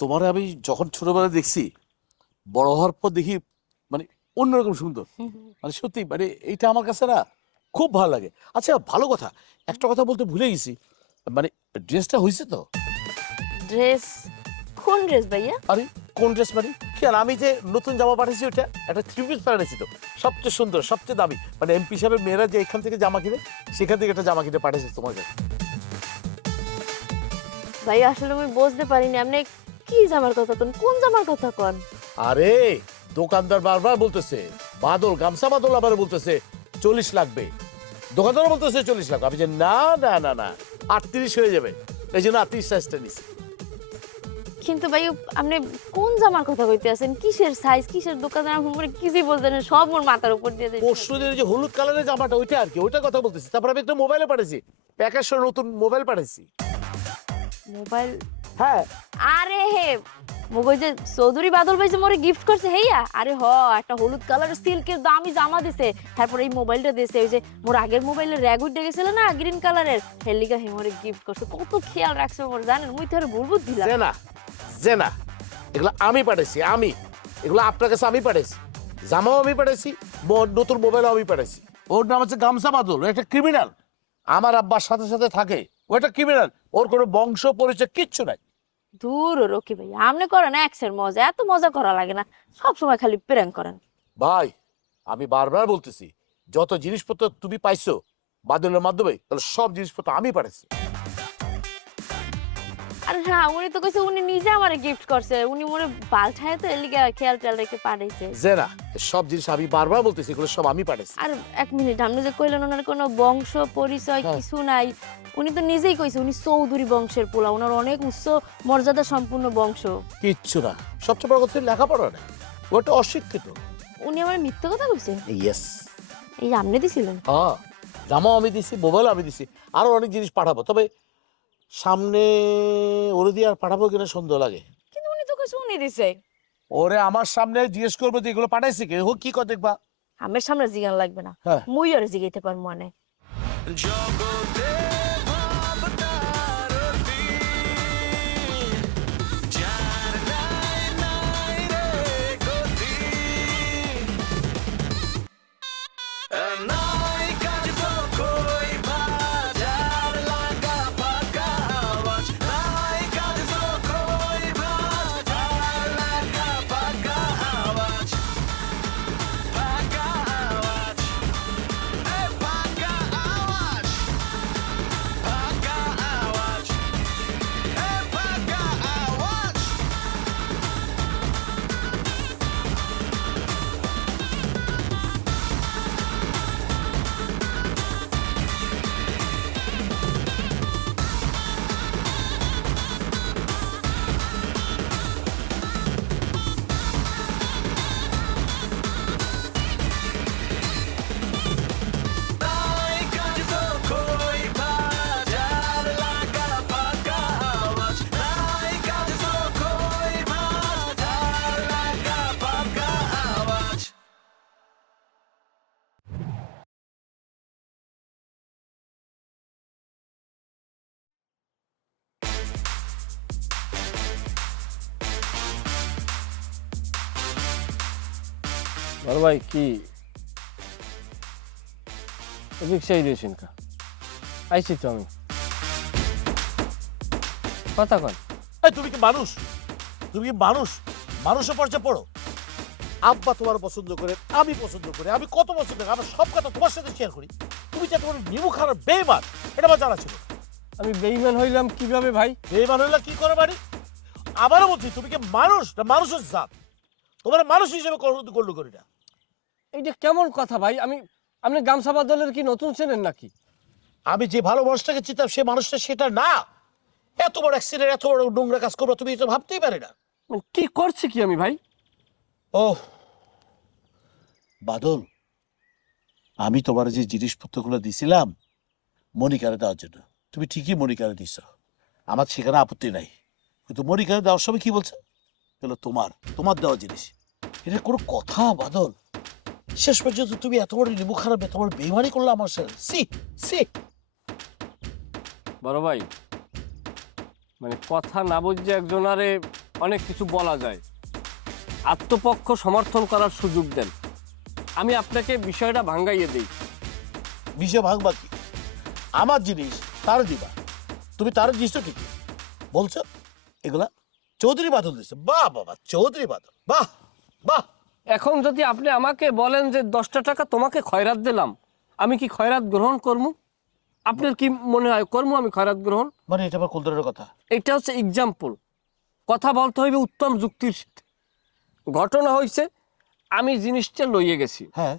তোমার আমি যখন ছোটবেলায় দেখছি, বড় হওয়ার পর দেখি মানে অন্যরকম সুন্দর। মানে সত্যি মানে এইটা আমার কাছে না খুব ভালো লাগে। আচ্ছা ভালো কথা, একটা কথা বলতে ভুলে গেছি, মানে ড্রেসটা হয়েছে তো? ড্রেস? কোন ড্রেস ভাইয়া? আরে কোন ড্রেস মানে কি, আর আমি যে নতুন জামা পাঠিয়েছি ওটা একটা থ্রি পিস পাঠিয়েছি তো, সবচেয়ে সুন্দর সবচেয়ে দামি, মানে এমপি সাহেবের মেয়েরা যে এখান থেকে জামা কিনে সেখান থেকে একটা জামা কিনে পাঠিয়েছে তোমার কাছে। ভাইয়া আসলে আমি বুঝতে পারিনি আপনি কি জামার কথা কোন, কোন জামার কথা কোন? আরে দোকানদার বারবার বলতেছে বাদল, গামছা বাদল আবার বলতেছে 40 লাগবে, দোকানদার বলতেছে 40 লাখ, আমি যে না না না না 38 হয়ে যাবে, এই জন্য 38 সাইজটা নিছি। কিন্তু ভাই আপনি কোন জামার কথা কইতে আছেন? কিসের সাইজ, কিসের দোকানের আমি মনে কিছুই বলতেন না, সব মোর মাথার উপর দিয়ে দিয়েছেন। পরশু দিনের যে হলুদ কালারের জামাটা ওইটা আর কি, ওইটার কথা বলতেছি। তারপর আমি একটা মোবাইলে পাঠাইছি, প্যাকেজ সহ নতুন মোবাইল পাঠাইছি। মোবাইল? হ্যাঁ আরে হে মগই যে চৌধুরী বাদল ভাই যে মোরে গিফট করছে হেইয়া, আরে হ একটা হলুদ কালারের সিল্কের দামি জামা দিছে, তারপর এই মোবাইলটা দিছে, ওই যে মোর আগের মোবাইলের র্যাগ উঠে গেছিল না গ্রিন কালারের, হেলিকা হে মোরে গিফট করছে। কত খেয়াল রাখছে মোর জানেন, মুই তো আর বলবো দিলাম। জেনা জেনা এগুলো আমি পাঠাইছি, আমি এগুলো আপনার কাছে আমি পাঠাইছি, জামাও আমি পাঠাইছি, নতুন মোবাইলও আমি পাঠাইছি। ওর নাম হচ্ছে গামছা বাদল, ও একটা ক্রিমিনাল, আমার আব্বার সাথে সাথে থাকে, ও একটা ক্রিমিনাল, ওর কোনো বংশ পরিচয় কিচ্ছু নাই। দূর রকি ভাই আপনি করেন এক্সের মজা, এত মজা করা লাগে না, সব সময় খালি প্র্যাঙ্ক করেন। ভাই আমি বারবার বলতেছি, যত জিনিসপত্র তুমি পাইছো বাদলের মাধ্যমে, তাহলে সব জিনিসপত্র আমি পাঠাইছি। আরে হ্যাঁ উনি তো কইছে উনি নিজে আমারে গিফট করছে, উনি মোরে বালঠায় তো এলিগা খেয়াল টেয়াল রেখে পাঠাইছে। জেনা সব জিনিস আমি বারবার বলতেছি, এগুলো সব আমি পাঠাইছি। আর এক মিনিট, আপনি যে কইলেন ওনার কোনো বংশ পরিচয় হ্যাঁ। কিছু নাই, উনি তো নিজেই কইছে উনি চৌধুরী বংশের পোলা, ওনার অনেক উচ্চ মর্যাদা সম্পূর্ণ বংশ। কিচ্ছু না, সবচেয়ে বড় কথা লেখাপড়া নেই, ও একটা অশিক্ষিত। উনি আমার মিথ্যা কথা কইছে? ইয়েস। এই যে আপনি দিছিলেন? হ্যাঁ জামাও আমি দিছি, মোবাইলও আমি দিছি, আরো অনেক জিনিস পাঠাবো, তবে সামনে ওরে দিয়ে আর পাঠাবো কিনা সন্দেহ লাগে। কিন্তু উনি তো কইছে উনি দিছে। ওরে আমার সামনে জিজ্ঞেস করবো যে এগুলো পাঠাইছি কে, হোক কি কর দেখবা। আমার সামনে জিগান লাগবে না, হ্যাঁ। মুই আর জিগাইতে পারবো মানে। বড় ভাই কি রিক্সায় দিয়েছেন কা? আইছি তো আমি, কথা কন। এই তুমি কি মানুষ, তুমি কি মানুষ, মানুষের পর্যায়ে পড়ো? আব্বা তোমার পছন্দ করে, আমি পছন্দ করি, আমি কত পছন্দ করি, আমার সব কথা তোমার সাথে শেয়ার করি, তুমি যে তোমার নিমু খারাপ বেইমান, এটা আমার জানা ছিল না। আমি বেঈমান হইলাম কিভাবে ভাই? বেইমান হইলে কি করে বাড়ি? আবারও বলছি, তুমি কি মানুষ না মানুষের জাত? তোমার মানুষ হিসেবে গণ্য করি না। এইটা কেমন কথা ভাই? আপনি গামছা বাদলের কি নতুন চেনেন নাকি? আমি যে ভালো মানুষটাকে চিনতাম সে মানুষটা সেটা না। এত বড় অ্যাক্সিডেন্ট, এত বড় নোংরা কাজ করবো তুমি এটা ভাবতেই পারি না। মানে কি করছে কি আমি ভাই? ও বাদল, আমি তোমার যে জিনিসপত্রগুলো দিছিলাম মনিকারে দেওয়ার জন্য, তুমি ঠিকই মনিকারে দিছ, আমার সেখানে আপত্তি নাই, কিন্তু মনিকারে দেওয়ার সময় কি বলছে, এগুলো তোমার, তোমার দেওয়া জিনিস, এটা কোনো কথা বাদল? শেষ পর্যন্ত তুমি এত বড় নিমু খারাপ, এত বড় বেইমানি করলে আমার সাথে, সি সি। বড় ভাই মানে কথা না বুঝছে একজন আরে অনেক কিছু বলা যায়, আত্মপক্ষ সমর্থন করার সুযোগ দেন। আমি আপনাকে বিষয়টা ভাঙ্গাইয়ে দিই। বিষয় ভাঙবা কি? আমার জিনিস তার দিবা, তুমি তার দিছো কি বলছো? এগুলা চৌধুরী বাদল দিছে। বাহ বাবা, চৌধুরী বাদল, বাহ বাহ। এখন যদি আপনি আমাকে বলেন যে 10টা টাকা তোমাকে খয়রাত দিলাম, আমি কি খয়রাত গ্রহণ করবো? আপনার কি মনে হয় করবো আমি খয়রাত গ্রহণ? মানে এটা আবার কোন ধরনের কথা? এটা হচ্ছে এক্সাম্পল। কথা বলতে হইবে উত্তম যুক্তির সাথে। ঘটনা হয়েছে, আমি জিনিসটা লইয়ে গেছি, হ্যাঁ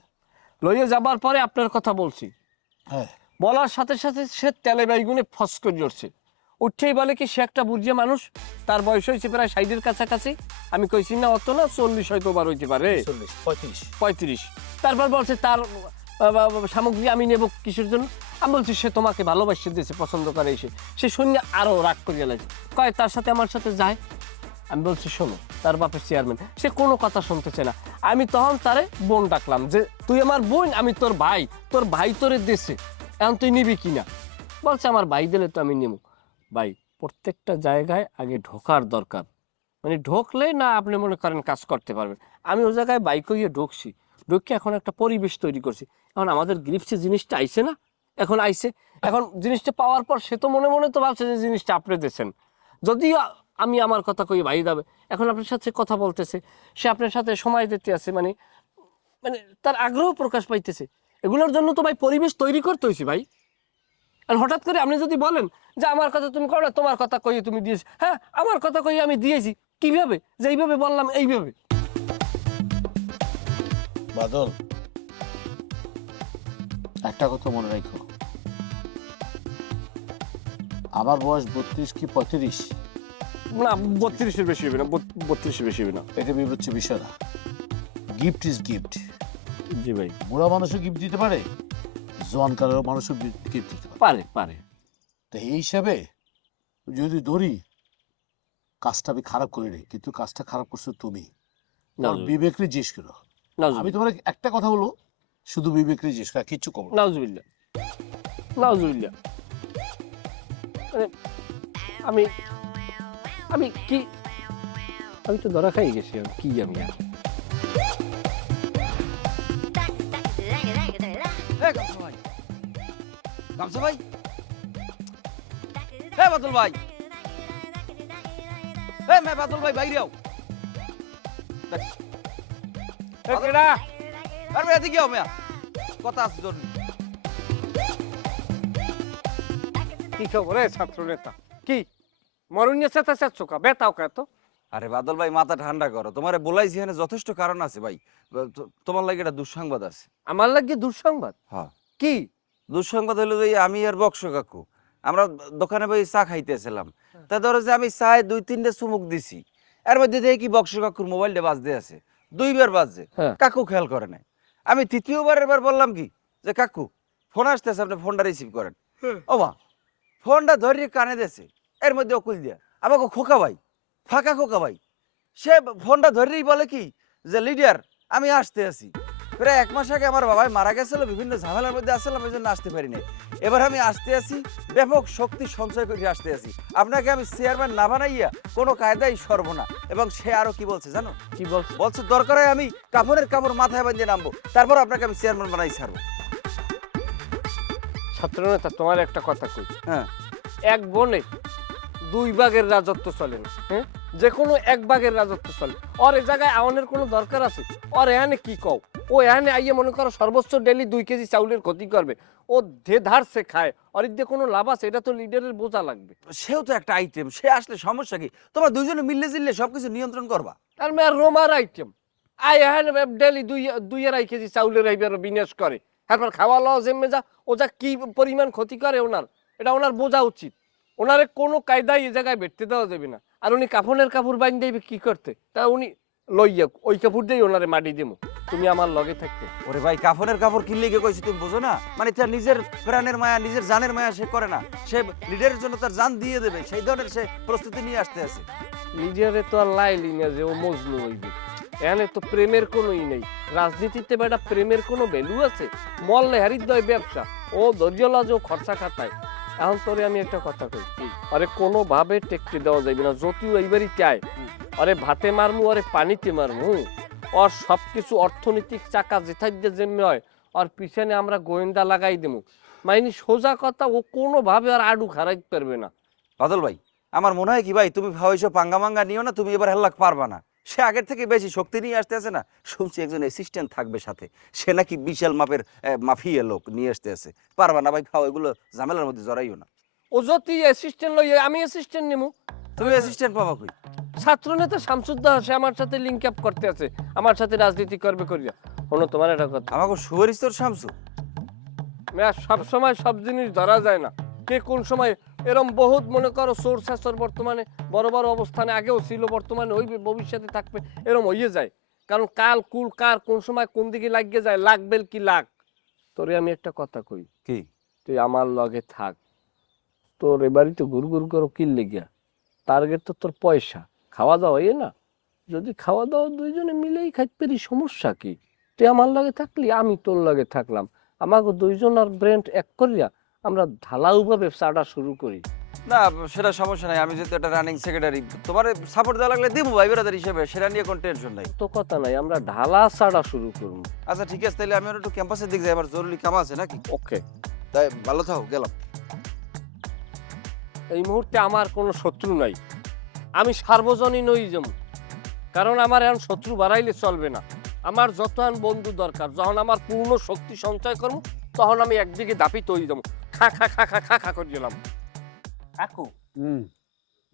লইয়ে যাবার পরে আপনার কথা বলছি, হ্যাঁ, বলার সাথে সাথে সে তেলে বেগুনে ফস করে জড়ছে। উঠেই বলে কি সে একটা বুঝিয়ে মানুষ, তার বয়স হয়েছে প্রায় 60-এর কাছাকাছি। আমি কইছি না অত না, 40 হয়তো বার হইতে পারে, 40, 35। 35। তারপর বলছে তার সামগ্রী আমি নেব কিসের জন্য? আমি বলছি সে তোমাকে ভালোবাসে দিয়েছে, পছন্দ করে এসে। সে শূন্য আরো রাগ করিয়া লাগছে, কয় তার সাথে আমার সাথে যায়। আমি বলছি শোনো, তার বাপের চেয়ারম্যান, সে কোনো কথা শুনতেছে না। আমি তখন তারে বোন ডাকলাম যে তুই আমার বোন, আমি তোর ভাই, তোর ভাই তোরে দেশে, এখন তুই নিবি কিনা? বলছে আমার ভাই দিলে তো আমি নেব। ভাই, প্রত্যেকটা জায়গায় আগে ঢোকার দরকার, মানে ঢোকলে না আপনি মনে করেন কাজ করতে পারবেন। আমি ওই জায়গায় বাইক হইয়ে ঢুকছি, ঢুকে এখন একটা পরিবেশ তৈরি করছি। এখন আমাদের গ্রিপসে জিনিসটা আইছে না, এখন আইছে, এখন জিনিসটা পাওয়ার পর সে তো মনে মনে তো ভাবছে যে জিনিসটা আপনি দিয়েছেন। যদিও আমি আমার কথা কই ভাই যাবে, এখন আপনার সাথে কথা বলতেছে, সে আপনার সাথে সময় দিতে আছে, মানে মানে তার আগ্রহ প্রকাশ পাইতেছে। এগুলোর জন্য তো ভাই পরিবেশ তৈরি করতে হয়েছে ভাই। আর হঠাৎ করে আপনি যদি বলেন যে আমার কথা তুমি করো না, তোমার কথা কইয়ে তুমি দিয়েছি, হ্যাঁ আমার কথা কইয়ে আমি দিয়েছি, কিভাবে? যে এইভাবে বললাম এইভাবে। বাদল, একটা কথা মনে রাখো, আমার বয়স 32 কি 35, না 32-এর বেশি হবে না, 32-এর বেশি হবে না। এটা বিবেচ্য বিষয় না। Gift is gift. জি ভাই। বুড়া মানুষও গিফট দিতে পারে, জোয়ান কালের মানুষও গিফট দিতে পারে। পারে পারে। তো এই হিসাবে যদি ধরি, কাজটা আমি খারাপ করি নাই, কিন্তু কাজটা খারাপ করছো তুমি। বিবেকরে জিজ্ঞেস করো। আমি তোমার একটা কথা বলবো, শুধু বিবেকরে জিজ্ঞেস করা, কিচ্ছু কম। নাউজুবিল্লাহ, নাউজুবিল্লাহ। মানে আমি আমি কি, আমি তো ধরা খাই গেছি, আর কি আমি আর। গামছা ভাই, হ্যাঁ বাদল ভাই, হ্যাঁ মে বাদল ভাই বাইরে আও। আর মেয়ে এদিকে আও, মেয়া কথা আছে জরুরি। কি খবর রে ছাত্র নেতা? কি মরুনিয়া চেতা চাচ্ছো কা বেতাও কা তো? আরে বাদল ভাই মাথা ঠান্ডা করো, তোমারে বলাইছি এখানে যথেষ্ট কারণ আছে ভাই। তোমার লাগে একটা দুঃসংবাদ আছে। আমার লাগে দুঃসংবাদ? হ্যাঁ। কি দুঃসংবাদ হলো যে আমি আর বক্স কাকু আমরা দোকানে বই চা খাইতেছিলাম, তা ধরো যে আমি চায়ে 2-3টে চুমুক দিছি, এর মধ্যে দেখি কি বক্স কাকুর মোবাইলটা বাজতে আছে, 2বার বাজছে, হ্যাঁ। কাকু খেয়াল করে নাই। আমি তৃতীয়বারের বার বললাম কি যে কাকু ফোন আসতেছে, আপনি ফোনটা রিসিভ করেন। ও মা, ফোনটা ধরিয়ে কানে দিয়েছে, এর মধ্যে অকুল দিয়া আমাকে খোকা ভাই, ফাঁকা খোকা ভাই, সে ফোনটা ধরেই বলে কি যে লিডার আমি আসতে আছি। প্রায় 1 মাস আগে আমার বাবাই মারা গেছিল, বিভিন্ন ঝামেলার মধ্যে আসছিলাম, এই জন্য আসতে পারিনি। এবার আমি আসতে আছি, ব্যাপক শক্তি সঞ্চয় করে আসতে আছি, আপনাকে আমি চেয়ারম্যান না বানাইয়া কোনো কায়দাই সরব না। এবং সে আরো কি বলছে জানো? কি বলছে? বলছে দরকার হয় আমি কাপড়ের কাপড় মাথায় বাঁধিয়ে নামবো, তারপর আপনাকে আমি চেয়ারম্যান বানাই ছাড়বো। ছাত্র নেতা, তোমার একটা কথা কই, হ্যাঁ, এক বনে 2 ভাগের রাজত্ব চলে না, হ্যাঁ? যে কোনো 1 ভাগের রাজত্ব চলে। ওর এই জায়গায় আওয়ানের কোনো দরকার আছে? ওর এখানে কি কও, ও এখানে আইয়ে মনে করো সর্বোচ্চ ডেলি 2 কেজি চাউলের ক্ষতি করবে, ও ধেধার সে খায়, ওর দিয়ে কোনো লাভ আছে? এটা তো লিডারের বোঝা লাগবে। সেও তো একটা আইটেম, সে আসলে সমস্যা কি? তোমরা দুইজনে মিললে জিললে সবকিছু নিয়ন্ত্রণ করবা। আর মেয়ের রোমার আইটেম আই এখানে ডেলি 2-2.5 কেজি চাউলের আইবার বিনাশ করে, তারপর খাওয়া লওয়া জেমে যা, ও যা কি পরিমাণ ক্ষতি করে ওনার, এটা ওনার বোঝা উচিত। ওনারে কোনো কায়দায় এই জায়গায় বেরতে দেওয়া যাবে না। আর উনি কাফনের কাপড় বাইন দেবে কি করতে, তা উনি লইয়া ওই কাপড় দিয়ে ওনারে মাটি দেবো, তুমি আমার লগে থাকতে। ওরে ভাই, কাফনের কাপড় কিনলে গিয়ে কইছি, তুমি বোঝো না? মানে তার নিজের প্রাণের মায়া, নিজের জানের মায়া সে করে না, সে লিডারের জন্য তার জান দিয়ে দেবে, সেই ধরনের সে প্রস্তুতি নিয়ে আসতে আছে। নিজেরে তো আর লাইলি না যে ও মজনু হইবে, এখানে তো প্রেমের কোনোই নেই। রাজনীতিতে বেটা প্রেমের কোনো ভ্যালু আছে? মল্লে হারিদ্বয় ব্যবসা, ও ধৈর্যলাজ, ও খরচা খাতায়। এখন তোরে আমি একটা কথা কই, আরে কোনোভাবে টেকতে দেওয়া যাবে না, যদিও এইবারই চায় আরে ভাতে মারমু আরে পানিতে মারমু, ওর সব কিছু অর্থনৈতিক চাকা যেথায় যেমনি হয় ওর পিছনে আমরা গোয়েন্দা লাগাই দেবো। মাইনি সোজা কথা, ও কোনোভাবে আর আডু খারাইতে পারবে না। বাদল ভাই আমার মনে হয় কি ভাই, তুমি ভাবছো পাঙ্গা মাঙ্গা নিও না, তুমি এবার হেল্লাক পারবা না। সে আগের থেকে বেশি শক্তি নিয়ে আসতে আছে না, শুনছি একজন অ্যাসিস্ট্যান্ট থাকবে সাথে, সে নাকি বিশাল মাপের মাফিয়া লোক নিয়ে আসতে আছে। পারবা না ভাই, খাও, এগুলো ঝামেলার মধ্যে জড়াইও না। ও যদি অ্যাসিস্ট্যান্ট লই, আমি অ্যাসিস্ট্যান্ট নেবো। তুমি অ্যাসিস্ট্যান্ট পাবা কই? ছাত্র নেতা শামসুদ্দা সে আমার সাথে লিঙ্ক আপ করতে আছে, আমার সাথে রাজনীতি করবে করিয়া। শোনো তোমার একটা কথা, আমাকে সুপারিস্তর শামসু। সব সময় সব জিনিস ধরা যায় না, কে কোন সময় এরম বহুত মনে করো সোর্স আসর বর্তমানে বড় বড় অবস্থানে আগেও ছিল, বর্তমানে হইবে, ভবিষ্যতে থাকবে, এরম হইয়ে যায়। কারণ কাল কুল কার কোন সময় কোন দিকে লাগিয়ে যায়, লাগবেল কি লাগ। তোরে আমি একটা কথা কই, কি? তুই আমার লগে থাক, তোর এবারই তো ঘুর ঘুর করো কিল লেগিয়া, টার্গেট তো তোর পয়সা, খাওয়া দাওয়া এ না। যদি খাওয়া দাওয়া দুইজনে মিলেই খাইতে পারি, সমস্যা কি? তুই আমার লগে থাকলি, আমি তোর লগে থাকলাম, আমাকে দুইজন আর ব্রেন্ড এক করিয়া আমরা ঢালাউভাবে ব্যবসাটা শুরু করি। না সেটা সমস্যা নাই, আমি যেহেতু একটা রানিং সেক্রেটারি, তোমার সাপোর্ট দেওয়া লাগলে দিব ভাই ব্রাদার হিসেবে, সেটা নিয়ে কোনো টেনশন নাই। তো কথা নাই, আমরা ঢালা ছাড়া শুরু করবো। আচ্ছা ঠিক আছে, তাহলে আমি আর একটু ক্যাম্পাসের দিক যাই, আমার জরুরি কাম আছে নাকি? ওকে, তাই ভালো থাকো, গেলাম। এই মুহূর্তে আমার কোনো শত্রু নাই, আমি সার্বজনীন হই যেমন, কারণ আমার এখন শত্রু বাড়াইলে চলবে না। আমার যত বন্ধু দরকার, যখন আমার পূর্ণ শক্তি সঞ্চয় করবো তখন আমি একদিকে দাপিত হয়ে যাবো, খা খা খা খা খা খা করে দিলাম। কাকু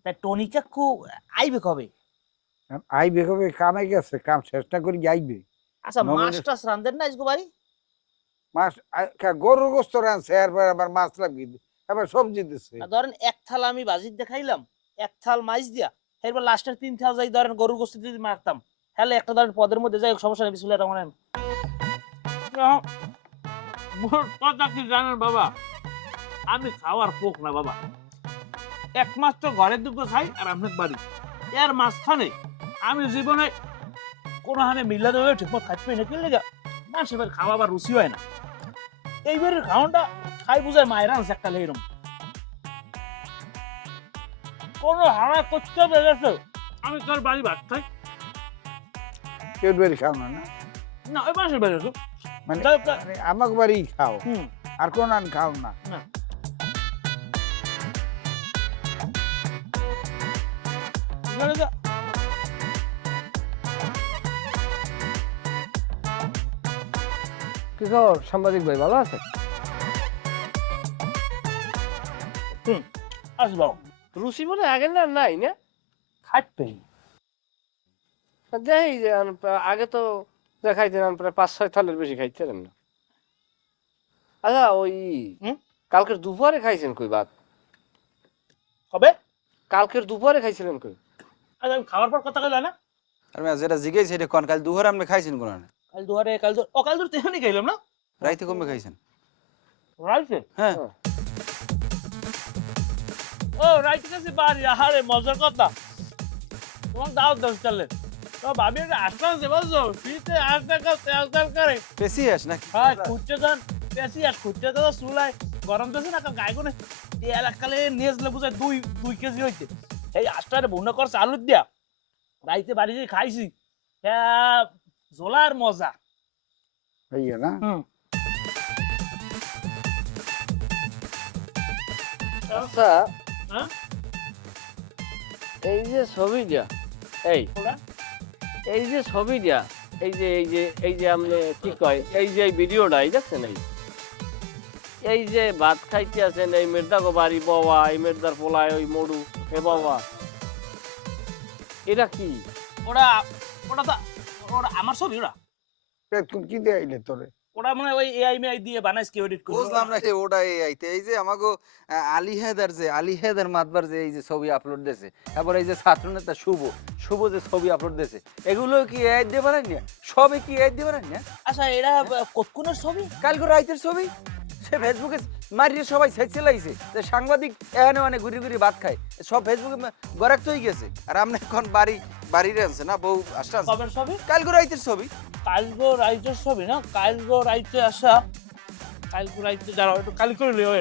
তা টনি কাকু আইবে কবে? আইবে কবে? কামে গেছে, কাম চেষ্টা করি আইবে। আচ্ছা নবীনের- মাছ টাছ রান্ধেন না আজকে বাড়ি? মাছ গরুর গোস্ত রাঁধছে, এরপর আবার মাছ লাগি, আবার সবজি দিচ্ছে। আর ধরেন এক থাল আমি বাজির দেখাইলাম, এক থাল মাছ দিয়া, এরপর লাস্টের 3 থাল যাই ধরেন গরুর গোস্ত যদি মারতাম, তাহলে একটা ধরেন পদের মধ্যে যাই হোক, সমস্যা নেই। বিসমিল্লাহির রহমানির রহিম। মোর কথা কি জানেন বাবা, আমি খাওয়ার পোক না বাবা, এক মাস তো ঘরের দুটো খাই আর আপনার বাড়ি, এর মাঝখানে আমি জীবনে কোনো হানে মিল্লা দেবে ঠিকমতো খাইতে পারি না, কি লেগে মানুষের খাওয়া আবার রুচি হয় না। এইবারের খাওয়াটা খাই বুঝায় মায়েরা আনছে একটা এরকম কোনো হারা করতে পেরেছে। আমি তোর বাড়ি ভাত খাই কেউ বাড়ি খাও না? না না, ওই মানুষের বাড়ি আছে। মানে যাই হোক, মানে আমাকে বাড়ি খাও, হুম, আর কোন আন খাও না? না। বুঝলে তো? কি খবর সাংবাদিক ভাই, ভালো আছে? আসবো রুচি বলে আগে না নাই না খাইতে দেই যে আগে তো দেখাইতেন প্রায় 5-6 থালের বেশি খাইতেন না। আচ্ছা ওই কালকের দুপুরে খাইছেন কই ভাত? হবে। কালকের দুপুরে খাইছিলেন কই? আচ্ছা আমি খাওয়ার পর কথা কইলা না, আর আমি যেটা জিজ্ঞেস সেটা কোন কাল দুহারে আপনি খাইছেন কোন? কাল দুয়ারে কাল দূর তেমনি খাইলাম না, রাইতে কমে খাইছেন? রাইছে। হ্যাঁ ও রাইতে কাছে বাড়ি, আরে মজার কথা, তোমার দাওয়াত দাও চলে তো ভাবি একটা আসলাম যে বলছো ফ্রিতে 8 টাকা তেল তেল করে বেশি আস নাকি? হ্যাঁ খুঁজতে যান বেশি, আর খুঁজতে তো চুলায় গরম দিয়েছে না, গায়ে গুনে তেল এককালে নিয়েছিল বুঝে 2 কেজি হইতে, এই আষ্টারে ভুনা করছে আলুর দিয়া, রাইতে বাড়ি যে খাইছি, হ্যাঁ জোলার মজা। এই না আচ্ছা হ্যাঁ? এই যে ছবিটা, ওরা? এই যে ছবিটা, এই যে আপনি কি কয়, এই যে ভিডিওটা এই দেখছেন, এই যে ভাত খাইতে আছেন, এই মেয়েদাকে বাড়ি বাবা, এই মেয়েদার পোলায় ওই মরু, এ বাবা এটা কি? ওরা ওটা তো ওরা আমার ছবি, ওরা তুই কি দিয়ে আইলে তোরে? ওরা মানে ওই এআই মেআই দিয়ে বানাইছে, কেউ এডিট করে। বুঝলাম না রে, ওটা এই আইতে এই যে আমাগো আলী হেদার মাতবার যে এই যে ছবি আপলোড দিয়েছে, তারপর এই যে ছাত্রনেতা শুভ যে ছবি আপলোড দিয়েছে, এগুলো কি এআই দিয়ে বানাই না? সবই কি এআই দিয়ে বানাই না? আচ্ছা এরা কতক্ষণের ছবি? কালকে রাইতের ছবি, সে ফেসবুকে মারিয়ে সবাই ছেঁচে লাইছে যে সাংবাদিক এখানে মানে ঘুরি ঘুরি ভাত খায়, সব ফেসবুকে গরাক তো হয়ে গেছে। আর আপনি এখন বাড়িরে আনছে না বউ আসছে, কবের ছবি? কালকে রাইতের ছবি। কালগো রাইতের ছবি না, কালগো রাইতে আসা, কালগো রাইতে যারা একটু কালি করে লিও।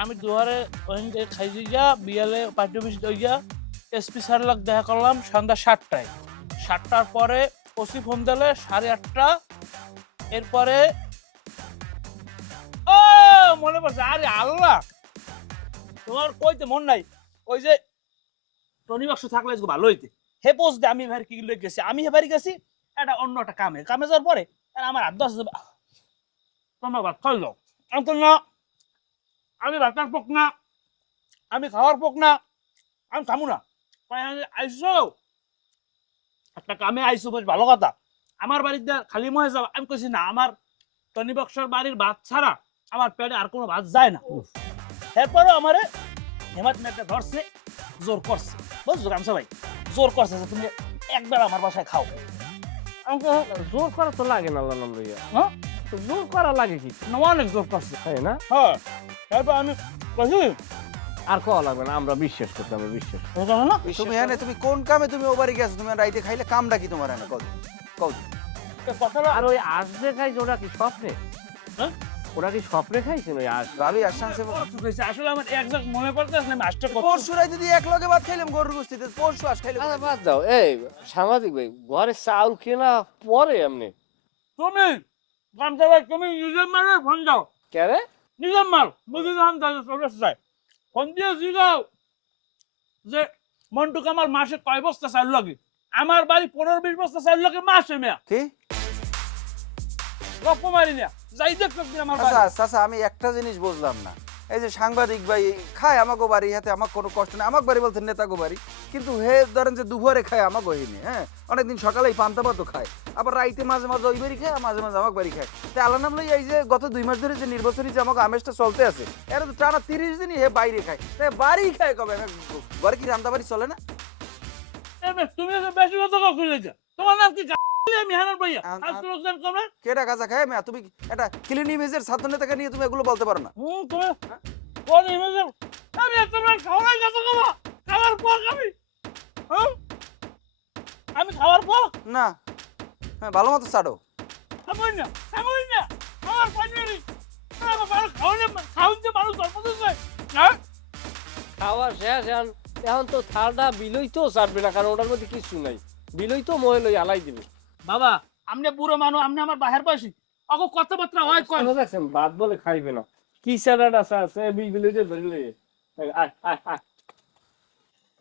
আমি দুয়ারে ওখান থেকে খাই যা বিয়ালে পার্টি অফিস যা এসপি স্যার লাগ দেখা করলাম সন্ধ্যা 7টায়। 7টার পরে ওসি ফোন দিলে 8:30। এরপরে ও মনে পড়ছে, আরে আল্লাহ, তোমার কইতে মন নাই, ওই যে টনি বাক্স থাকলে আজকে ভালো হইতে। হে পোজ দে আমি ভাই কি লই গেছি, আমি হে বাড়ি গেছি এটা অন্য একটা কামে যাওয়ার পরে আর আমার হাত 10 তোমরা ভাত খাইলো আমি না, আমি ভাতার পক না, আমি খাওয়ার পক না, আমি খামু না। আইসো একটা কামে আইসো, বেশ ভালো কথা। আমার বাড়িতে খালি মহে যাও, আমি কইছি না, আমার টনি বক্সর বাড়ির ভাত ছাড়া আমার পেটে আর কোনো ভাত যায় না। এরপরও আমারে হেমাত মেয়েটা ধরছে, জোর করছে, বুঝছো গামছা ভাই, জোর করছে যে তুমি একবার আমার বাসায় খাও। জোর করা তো লাগে না, আল্লাহ নাম লইয়া। হ্যাঁ তো জোর করা লাগে কি? না, অনেক জোর করছে। তাই না? হ্যাঁ, তারপর আমি কইছি আর কওয়া লাগবে না, আমরা বিশ্বাস করতে, আমরা বিশ্বাস করি। জানো না তুমি হ্যাঁ তুমি কোন কামে তুমি ও বাড়ি গেছো? তুমি রাইতে খাইলে কামটা কি তোমার? হ্যাঁ কও কও। কথাটা। আর ওই আঁশ যে খাইছে ওটা কি স্বপ্নে? হ্যাঁ? ওরা কি স্বপ্নে খাইছেন ওই আঁশ? ভালোই আসছে। আসলে আমার একজাক্ট মনে পড়তেছে না, মাস্টার কত পরশু রাইতে দিয়ে এক লগে ভাত খাইলাম গরুর গোশতিতে, পরশু আস খাইলাম। আরে বাদ দাও, এই সাংবাদিক ভাই, ঘরে চাউল কেনা পরে এমনি তুমি গামছা ভাই, তুমি নিজের মালের ফোন দাও, কেরে? নিজের মাল বুঝি ধান চাই ফোন দিয়ে জিগাও যে মন্টু কামাল মাসে কয় বস্তা চাল লাগে? আমার বাড়ি 15-20 বস্তা চাল লাগে মাসে। মেয়া কি গপ্প মারি না, যাই দেখতে আমার বাড়ি। আচ্ছা আচ্ছা, আমি একটা জিনিস বুঝলাম না। এই যে সাংবাদিক ভাই খায় আমাকে বাড়ি, হাতে আমার কোনো কষ্ট নেই, আমাকে বাড়ি বলতে নেতাগো বাড়ি, কিন্তু হে ধরেন যে দুপুরে খায় আমাকে হইনি, হ্যাঁ অনেকদিন সকালেই পান্তা ভাতও খায়, আবার রাইতে মাঝে মাঝে ওই বাড়ি খায়, মাঝে মাঝে আমাকে বাড়ি খায়। তাই আল্লাহ নাম লই এই যে গত 2 মাস ধরে যে নির্বাচনী যে আমাকে আমেজটা চলতে আছে, এর তো টানা 30 দিনই হে বাইরে খায়। তাই বাড়ি খায় কবে? ঘরে কি রান্না বাড়ি চলে না? তুমি বেশি কথা কইলে, তোমার নাম কি? আমি হানার ভাইয়া কেটা কাজা খায়? মেয়া তুমি একটা ক্লিন ইমেজের ছাত্র নেতাকে নিয়ে তুমি এগুলো বলতে পারো না। তুমি কোন ইমেজে আমি তোমার খাওয়াই কথা কবা খাওয়ার পর আমি খাওয়ার পর না হ্যাঁ ভালো মতো ছাড়ো। খাবই না আমার পানিরি খাওয়াতে মানুষ ধর্ম যায় না। খাওয়া শেষ, এখন তো থালটা বিলই তো চাটবে না, কারণ ওটার মধ্যে কিছু নাই, বিলই তো মহে লই আলাই দিবে। বাবা আমনে বুড়ো মানুষ, আমনে আমার বাহির বয়সী, অগো কথাবার্তা হয় কয় দেখছেন ভাত বলে খাইবে না, কি স্যালাড আছে বিলই যে ধরে লই।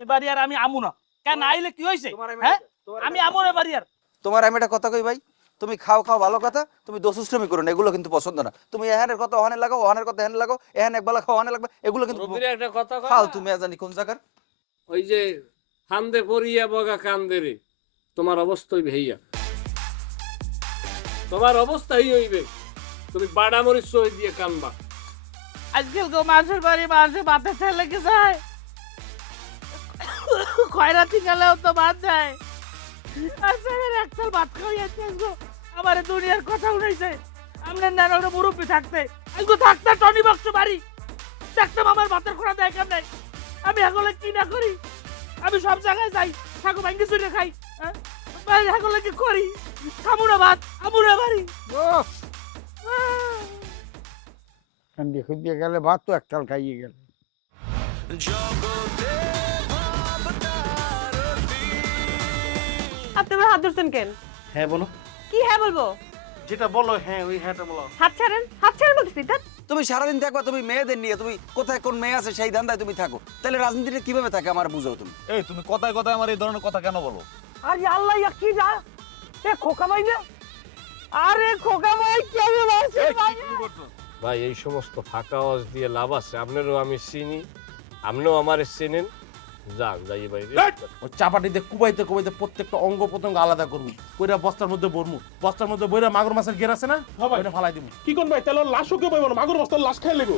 এবারে আর আমি আমু না, কেন আইলে কি হইছে? হ্যাঁ আমি আমু না বাড়ি আর। তোমার আমি একটা কথা কই ভাই, তুমি খাও ভালো কথা, তুমি দোষশ্রমী করো না, এগুলো কিন্তু পছন্দ না। তুমি এহানের কথা ওহানে লাগাও, ওহানের কথা এহানে লাগাও, এহান একবেলা খাও ওহানে লাগবে, এগুলো কিন্তু একটা কথা খাও তুমি জানি কোন জায়গার। ওই যে ফান্দে পড়িয়া বগা কান্দে রে, তোমার অবস্থাই ভাইয়া, তোমার অবস্থাই হইবে, তুমি বাড়া মরিচ সই দিয়ে কানবা। আজকাল গো মানুষের বাড়ি মানুষের ভাতের ছেলে লেগে যায়, খয়রাতি গেলেও তো ভাত দেয়। আচ্ছা একসাল ভাত খাওয়াইয়াছে আমার দুনিয়ার কথা উঠাইছে। আপনার নানা মুরব্বী থাকতে আজকে থাকতে টনি বাক্স বাড়ি দেখতাম আমার ভাতের খোড়া দেয় কেন নাই। আমি এগুলো কি না করি, আমি সব জায়গায় যাই, ঠাকুর ভাঙ্গি চুরে খাই, এগুলো কি করি? খামুনা ভাত আমুনা বাড়ি। কান্দি খুঁজিয়ে গেলে ভাত তো একটাল খাইয়ে গেল। আপনি আমার হাত ধরছেন কেন? হ্যাঁ বলো, কি হ্যাঁ বলবো? যেটা বলো হ্যাঁ ওই হ্যাঁটা বলো। হাত ছাড়েন বলতেছি। তুমি সারাদিন থাকবা তুমি মেয়েদের নিয়ে, তুমি কোথায় কোন মেয়ে আছে সেই ধান্দায় তুমি থাকো, তাহলে রাজনীতিটা কিভাবে থাকে আমার বুঝাও তুমি। এই তুমি কথায় কথায় আমার এই ধরনের কথা কেন বলো? আরে আল্লাহ কি যা এ খোকা ভাই না, আরে খোকা ভাই কেমন আছে ভাই? ভাই এই সমস্ত ফাঁকা আওয়াজ দিয়ে লাভ আছে? আপনারও আমি চিনি, আপনিও আমার চিনেন, যান যাই ভাই। ওই চাপাটি দিয়ে কুবাইতে কুবাইতে প্রত্যেকটা অঙ্গ প্রত্যঙ্গ আলাদা করবো, কইরা বস্তার মধ্যে ভরমু, বস্তার মধ্যে বইরা মাগুর মাছের গের আছে না, ওইটা ফালাই দিবো। কি কোন ভাই তাহলে লাশও কেউ পাইব না, মাগুর বস্তার লাশ খাই লেগো।